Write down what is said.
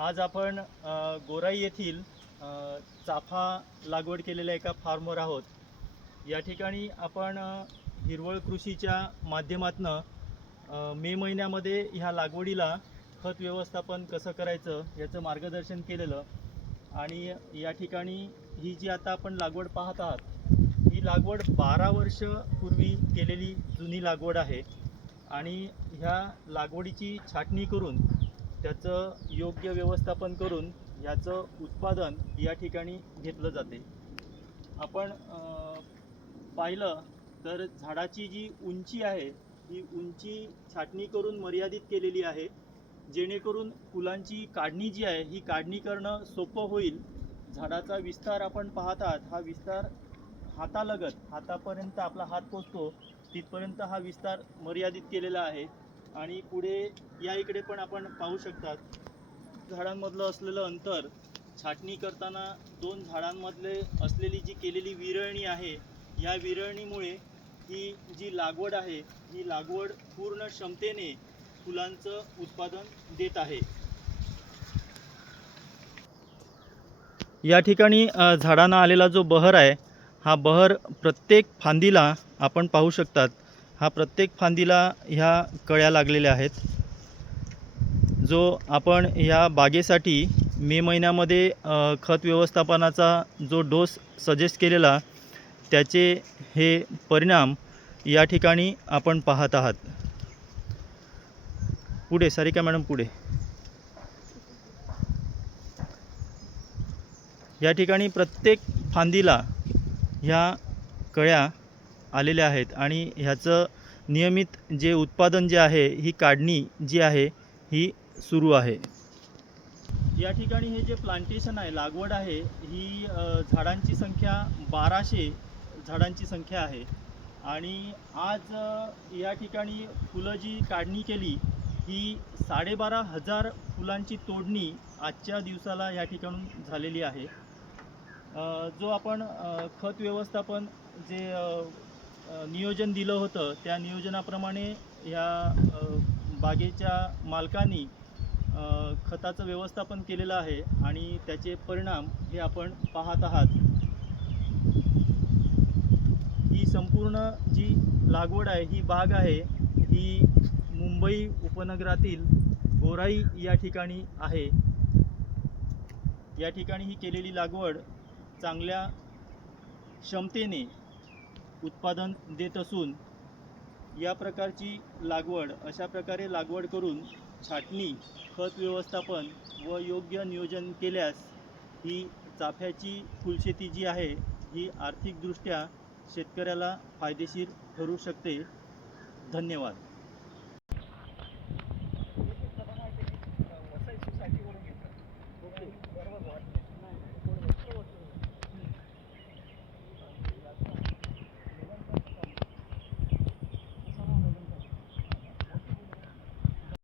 आज आपण गोराई येथील चाफा लागवड केलेल्या एका फार्मवर आहोत. या ठिकाणी आपण हिरवळ कृषीच्या माध्यमातून मे महिन्यामध्ये ह्या लागवडीला खत व्यवस्थापन कसं करायचं याचं मार्गदर्शन केलेलं आणि या ठिकाणी ही जी आता आपण लागवड पाहत आहात ही लागवड बारा वर्ष पूर्वी केलेली जुनी लागवड आहे आणि ह्या लागवडीची छाटणी करून त्याचं योग्य व्यवस्थापन करून ह्याचं उत्पादन या ठिकाणी घेतलं जाते. आपण पाहिलं तर झाडाची जी उंची आहे ही उंची छाटणी करून मर्यादित केलेली आहे जेणेकरून फुलांची काढणी जी आहे ही काढणी करणं सोपं होईल. झाडाचा विस्तार आपण पाहतात हा विस्तार हातालगत हातापर्यंत आपला हात पोचतो तिथपर्यंत हा विस्तार मर्यादित केलेला आहे. आणि पुढे या इकडे पण आपण पाहू शकतात. झाडांमधलं असलेलं अंतर छाटणी करताना दोन झाडांमधले असलेली जी केलेली विरळणी आहे या विरळणीमुळे ही जी लागवड आहे ही लागवड पूर्ण क्षमतेने फुलांचं उत्पादन देत आहे. या ठिकाणी झाडांना आलेला जो बहर आहे हा बहर प्रत्येक फांदीला आपण पाहू शकतात. हा प्रत्येक फांदीला ह्या कळ्या लागलेल्या आहेत. जो आपण ह्या बागेसाठी मे महिन्यामध्ये खत व्यवस्थापनाचा जो डोस सजेस्ट केलेला त्याचे हे परिणाम या ठिकाणी आपण पाहत आहात. पुढे सारिका मॅडम पुढे. या ठिकाणी प्रत्येक फांदीला ह्या कळ्या आलेल्या आहेत. आणि ह्याचं नियमित जे उत्पादन जे आहे ही काढणी जी आहे ही सुरू आहे. या ठिकाणी हे जे प्लांटेशन आहे लागवड आहे ही झाडांची संख्या बाराशे झाडांची संख्या आहे. आणि आज या ठिकाणी फुलं जी काढणी केली ही साडेबारा हजार फुलांची तोडणी आजच्या दिवसाला या ठिकाणून झालेली आहे. जो आपण खत व्यवस्थापन जे नियोजन दिलं होतं त्या नियोजनाप्रमाणे ह्या बागेच्या मालकांनी खताचं व्यवस्थापन केलेलं आहे आणि त्याचे परिणाम हे आपण पाहत आहात. ही संपूर्ण जी लागवड आहे ही बाग आहे ही मुंबई उपनगरातील गोराई या ठिकाणी आहे. या ठिकाणी ही केलेली लागवड चांगल्या क्षमतेने उत्पादन देत असून या प्रकारची लागवड अशा प्रकारे लागवड करून छाटणी खत व्यवस्थापन व योग्य नियोजन केल्यास ही चाफ्याची फुलशेती जी आहे ही आर्थिकदृष्ट्या शेतकऱ्याला फायदेशीर ठरू शकते. धन्यवाद.